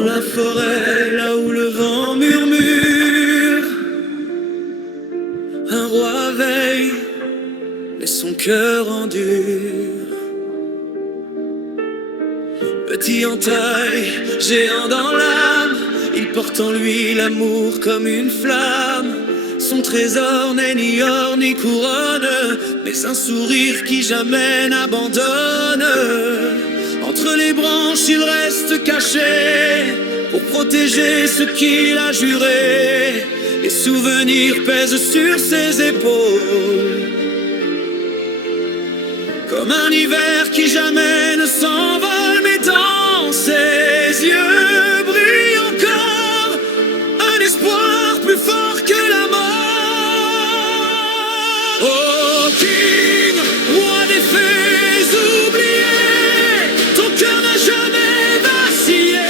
Dans la forêt, là où le vent murmure, un roi veille, mais son cœur endure. Petit en taille, géant dans l'âme, il porte en lui l'amour comme une flamme. Son trésor n'est ni or ni couronne, mais un sourire qui jamais n'abandonne. Entre les branches il reste caché, pour protéger ce qu'il a juré. Les souvenirs pèsent sur ses épaules, comme un hiver qui jamais ne s'envole. Mais dans ses yeux brille encore un espoir plus fort que la mort. Oh King, roi des fées oubliés, ton cœur n'a jamais vacillé.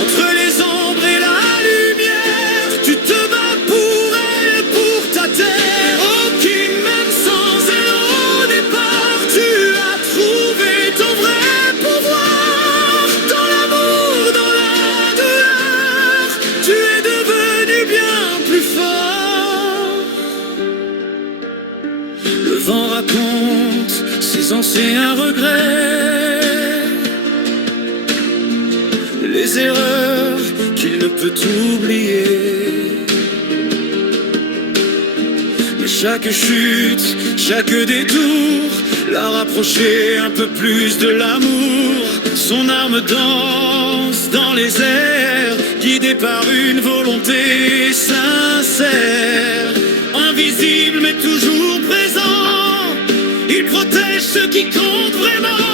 Entre les ombres et la lumière, tu te bats pour elle, pour ta terre. Oh King, même sans elle au départ, tu as trouvé ton vrai pouvoir. Dans l'amour, dans la douleur, tu es devenu bien plus fort. Le vent raconte ses anciens regrets, les erreurs qu'il ne peut oublier. Mais chaque chute, chaque détour l'a rapproché un peu plus de l'amour. Son âme danse dans les airs, guidée par une volonté sincère. Invisible mais toujours présent, il protège ceux qui comptent vraiment.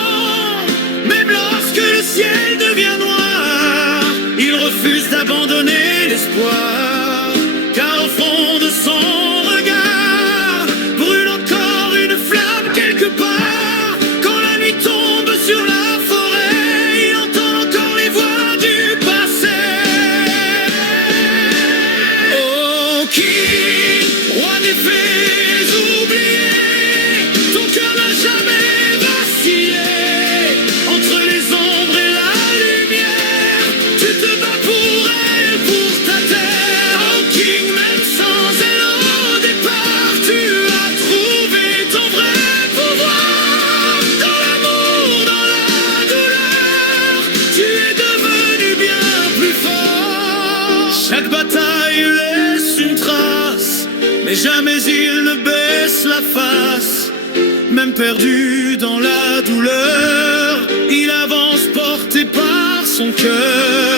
Même lorsque le ciel devient noir, il refuse d'abandonner l'espoir. Car au fond de son regard brûle encore une flamme quelque part. Quand la nuit tombe sur la forêt, il entend encore les voix du passé. Oh King, roi des fées oubliés, ton cœur n'a jamais vacillé. Entre les ombres et la lumière, tu te bats pour elle, pour ta terre. Oh King, même sans elle au départ, tu as trouvé ton vrai pouvoir. Dans l'amour, dans la douleur, tu es devenu bien plus fort. Chaque bataille laisse une trace, mais jamais il ne baisse la face. Même perdu dans la douleur, il avance porté par son cœur.